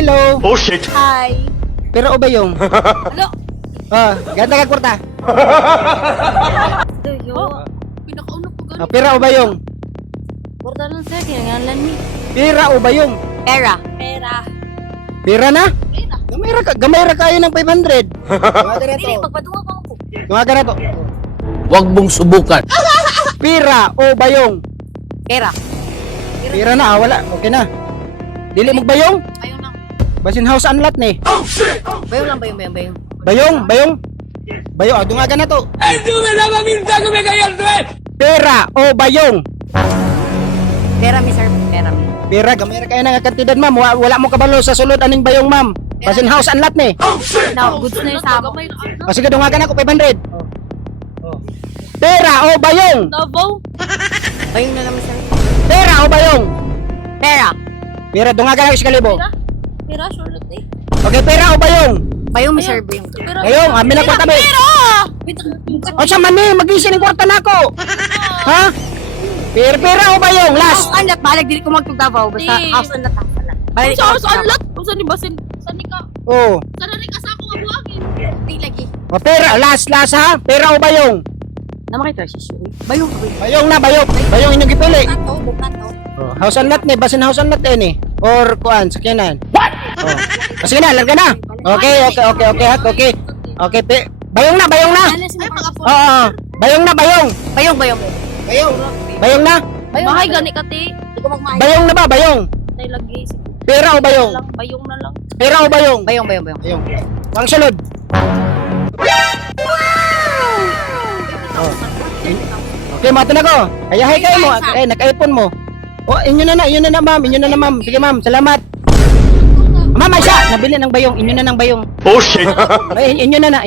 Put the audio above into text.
hello. Oh shit! Hi. Pero o ba yung? Ano? Ganda ka kwarta. Tuyo. Pinakauna ko ganun. Pera o ba yung? Borda lang sir, kinangalan ni. Pera o ba yung? Pera. Pera. Pera na? Pera. Gamay ra kayo ng 500. Dili, magpadunga pa ako. Tumaga na to. Huwag mong subukan. Pera o bayong? Pera. Pera na, wala. Okay na. Dili mo bayong? Ayun lang. Basin house unlat ni. Bayong lang, bayong. Bayong. Dungaga na to. Pera o bayong? Pera mi sir, pera mi. Pera, gamay ra kayo ng kantidad ma'am. Wala mo kabalo sa sulod aning bayong ma'am. Basin house unlat ni. No, goods na yung sama. O sige, dungaga na ko 500. Pera o bayong? Labo. Bayong na naman sir. Pera o bayong? Pera. Pera, dungaga na ko 1,000. Pera, sure lang eh. Okay, pera o bayong? Bayong mi sir, bayong. Bayong, amin na kwarta be. O sa mani, mag-isin ng kwarta na ako. Ha? Pera o bayong? Last. House unlock, balag dili ko magtugdabaw. Basta house unlock. Balag Sa house unlock? Usa ni basin? Saan ni ka? Oh. Sana ni ka sa ako nga buhangin. Di lagi. O pera, last ha? Pera o bayong? Naman kay Tracy. Bayong. Bayong na, bayong. Bayong inyong gipili. Bukato. Oh, house unlock ni, basin house unlock ni. Or kuan, sakyanan. What? Oh. Sige na, larga na. Okay. Okay, bayong na. Oo. Bayong na. Bayong. Bayong na. Mahay gani ka ti. Di ko magmahal. Bayong na ba, bayong? Tay lagi. Pera o bayong? Lang, bayong na lang. Pera o bayong? Bayong. Bayong. Pang sulod. Oh. Okay, mati na ko. Ayahay kayo mo. Naka-iPhone mo. Oh, inyo na ma'am. Sige ma'am, salamat. Ma'am, Aisha, nabili ng bayong. Inyo na ng bayong. Oh shit! Inyo na na.